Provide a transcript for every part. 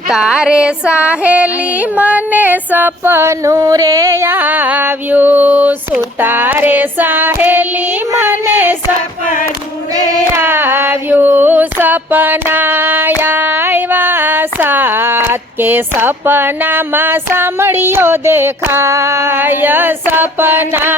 તારે સહેલી મને સપનું રે આવ્યું, સુતારે સહેલી મને સપનું રે આવ્યું, સપના આવ્યા સાત કે સપનામાં સાંભળ્યો દેખાય, સપના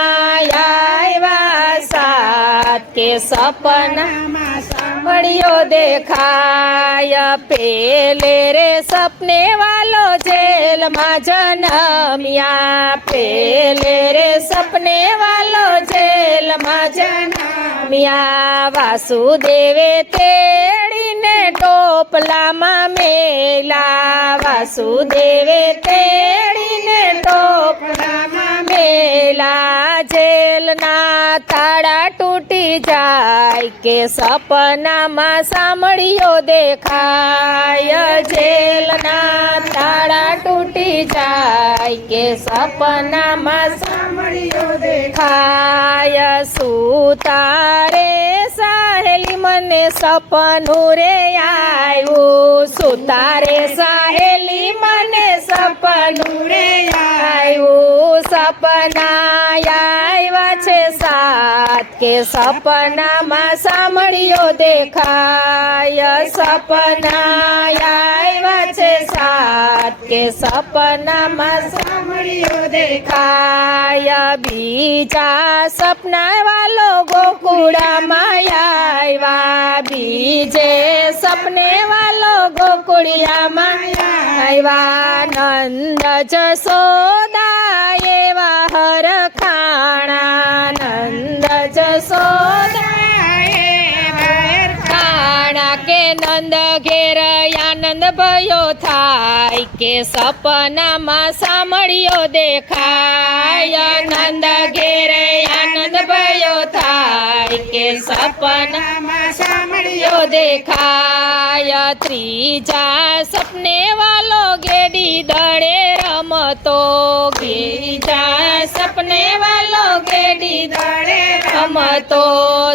આવ્યા સાત કે સપનામાં સાંભળ્યો દેખાય, પેલે રે સપને વાલો જેલમાં જન્મ્યા, પેલે રે સપને વાલો જેલમાં જન્મ્યા, વાસુદેવે તેડીને ટોપલામાં મેલા, વાસુદેવે તેડીને ટોપલામાં મેલા, જેલના તાળા તૂટી જાય કે સપનામાં સાંભળ્યો દેખાય, જેલના તાળા તૂટી જાય કે સપનામાં સાંભળ્યો દેખાય, સુતારે સહેલી મને સપનું રે આવ્યું, સુતારે સહેલી મને સપનું રે આવ્યું, સપના આવ્યા છે સાત કે સપનામાં સાંભળ્યો દેખાય, સપના આવ્યા છે સાત કે સપનામાં સાંભળ્યો દેખાય, બીજા સપના વાલો ગોકુળામાં આવ્યા, બીજે સપને વાલો ગોકુળિયામાં આવ્યા, નંદ જશોદા એવા હરખાણા, નંદ જશોદા એવા હરખાણા, કે નંદ ઘેર આનંદ ભયો થાય કે સપનામાં સાંભળ્યો દેખાય, નંદ ઘેર આનંદ ભયો થાય કે સપનામાં સાંભળ્યો દેખાય, ત્રીજા સપને વાલો ગેડી દળે રમતો, ત્રીજા સપને વાલો ગેડી દળે રમતો,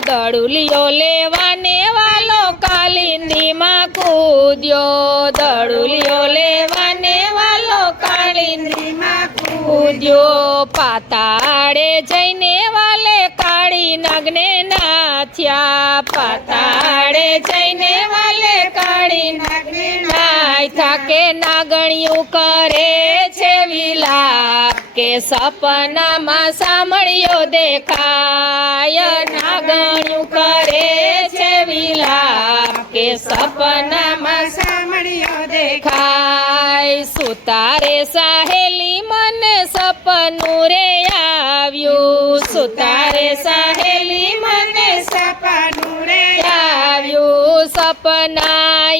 દડુલિયો લેવાને વાલો કાલિંદીમાં કૂદ્યો, દડુલિયો લેવાને વાલો કાલિંદીમાં કૂદ્યો, પાતાળે જઈને વાલે કાળી નાગને નાથ્યા, પાતાળે જઈને વાલે કાળી નાગને નાથ્યા, કે નાગણિયું કરે છે વિલાપ કે સપનામાં સાંભળ્યો દેખાય, નાગણિયું કરે છે વિલાપ કે સપનામાં સાંભળ્યો દેખાય, સુતારે સહેલી મને સપનું રે આવ્યું, સુતારે સહેલી મને સપનું રે આવ્યું, સપના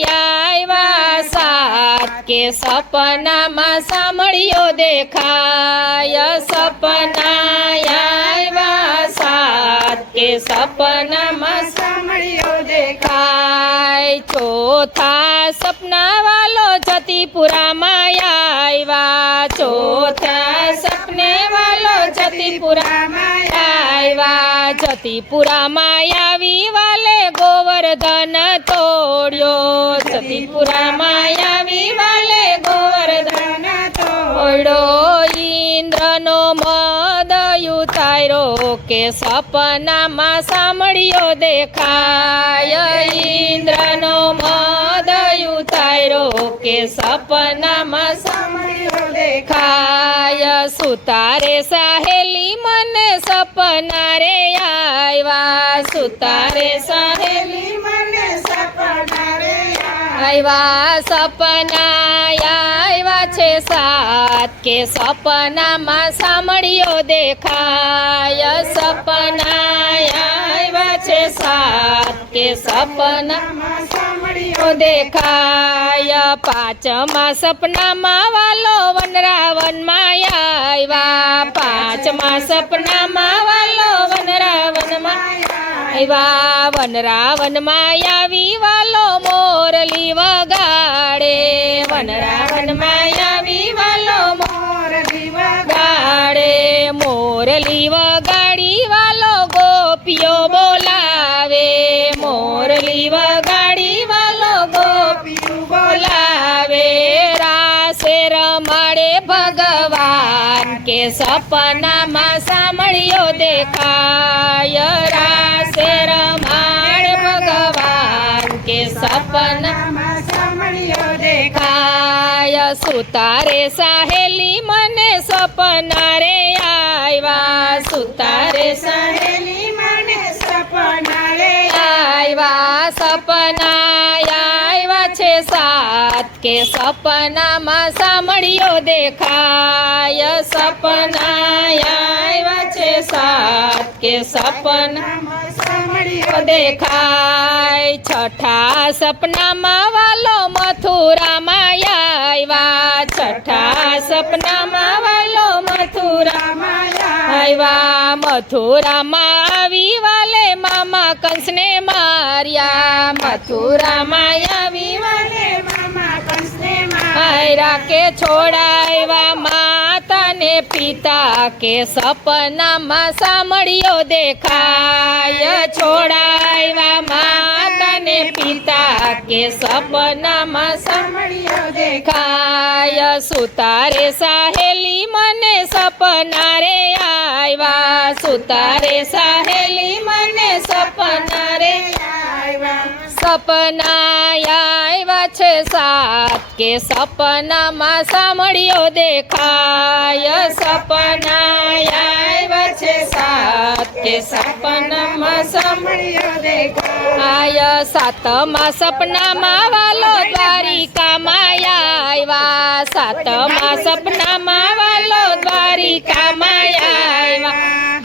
આવ્યા સાત કે સપનામાં સાંભળ્યો દેખાય, સપના આવ્યા સાત કે સપનામાં સાંભળ્યો દેખાય, ચોથા સપના વાલો જતીપુરામાં આવ્યા, ચોથા સપને વાલો જતીપુરામાં આવ્યા, જતીપુરામાં આવી વાલે ગોવર્ધન તોડ્યો, જતીપુરામાં આવી વાલે ગોવર્ધન તોડ્યો, ઇન્દ્રનો મદ ઉતાર્યો કે સપનામાં સાંભળ્યો દેખાય, ઇન્દ્રનો મદ ઉતાર્યો કે સપનામાં સાંભળ્યો દેખાય, સુતારે સહેલી મને સપના રે આવ્યા, સુતારે સહેલી મને સપના રે આવ્યા, સપના આવ્યા છે સાત કે સપનામાં સાંભળ્યો દેખાય, સપના આવ્યા છે સાત કે સપનામાં સાંભળ્યો દેખાય, પાંચમા સપનામાં વાલો વનરાવનમાં આવ્યા, પાંચમા સપનામાં વાલો વનરાવનમાં આવ્યા, વનરાવનમાં આવી વાલો મોરલી વગાડે, વનરાવનમાં આવી વાલો મોરલી વગાડે, મોરલી વગાડી વાલો ગોપીઓ બોલાવે, મોરલી વગાડી વાલો ગોપીઓ બોલાવે, કે સપનામાં સાંભળ્યો દેખાય રાસે રમાડે ભગવાન કે સપનામાં સાંભળ્યો દેખાય કાય સુતારે સાહેલી મને સપના રે આવ્યા સુતારે સહેલી મને સપના રે આવ્યા સપના આવ્યા છે સાત કે સપનામાં સાંભળ્યો દેખાય સપના આવ્યા છે સાત કે સપના સાંભળ્યો દેખાય છઠ્ઠા સપનામાં વાલો મથુરામાં આવ્યા છઠ્ઠા સપનામાં વાલો મથુરામાં આવ્યા મથુરામાં આવી વાલે મામા કંસને માર્યા મથુરામાં આવી વાલે મામા કંસને માર્યા કે છોડાવ્યા માતા ને પિતા કે સપનામાં સાંભળ્યો દેખાય છોડાવ્યા માતા ને પિતા કે સપનામાં સાંભળ્યો દેખાય સુતારે સાહેલી મને સપના રે આવ્યા સુતારે સાહેલી મને સપના રે સપના આવ્યા છે સાત કે સપનામાં સાંભળ્યો દેખાય સપના આવ્યા છે સાત કે સપનામાં સાંભળ્યો દેખાય આય સાતમા સપનામાં વાલો દ્વારિકામાં આવ્યા સાતમા સપનામાં વાલો દ્વારિકામાં આવ્યા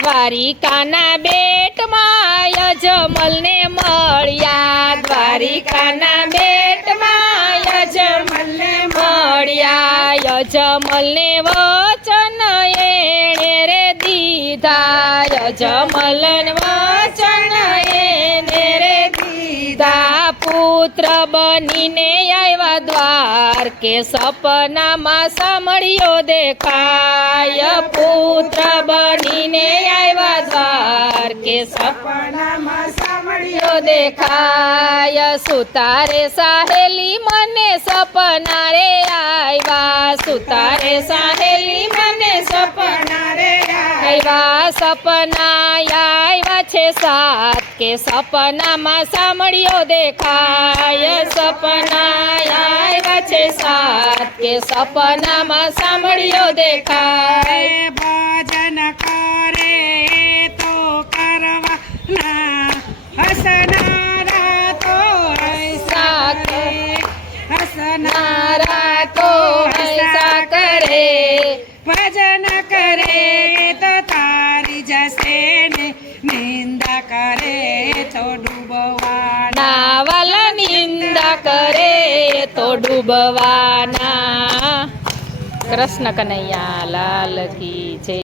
દ્વારિકાના બેટમાં યજમલને મળ્યા દ્વારિકાના બેટમાં યજમલને મળ્યા યજમલને વચન એણે રે દીધા યજમલન વચન એને રે દીધા પુત્ર બનીને આવ્યા દ્વાર કે સપનામાં સાંભળ્યો દેખાય પુત્ર બનીને આવ્યા દ્વાર કે સપનામાં સપનામાં સાંભળ્યો દેખાય સુતારે સાહેલી મને સપના રે આવ્યા સુતારે સાહેલી મને સપના રે આવ્યા સપના આવ્યા છે સાત કે સપનામાં સાંભળ્યો દેખાય સપના આવ્યા છે સાત કે સપનામાં સાંભળ્યો દેખાય ભજન કરે તો કરવા ના હસનારા તો હૈસા કરે નારા તો હૈસા કરે ભજન કરે તો તારી જશે ને નિંદા કરે તો ડૂબવાના નાવાલા નિંદા કરે તો ડૂબવાના કૃષ્ણ કનૈયા લાલ કી જય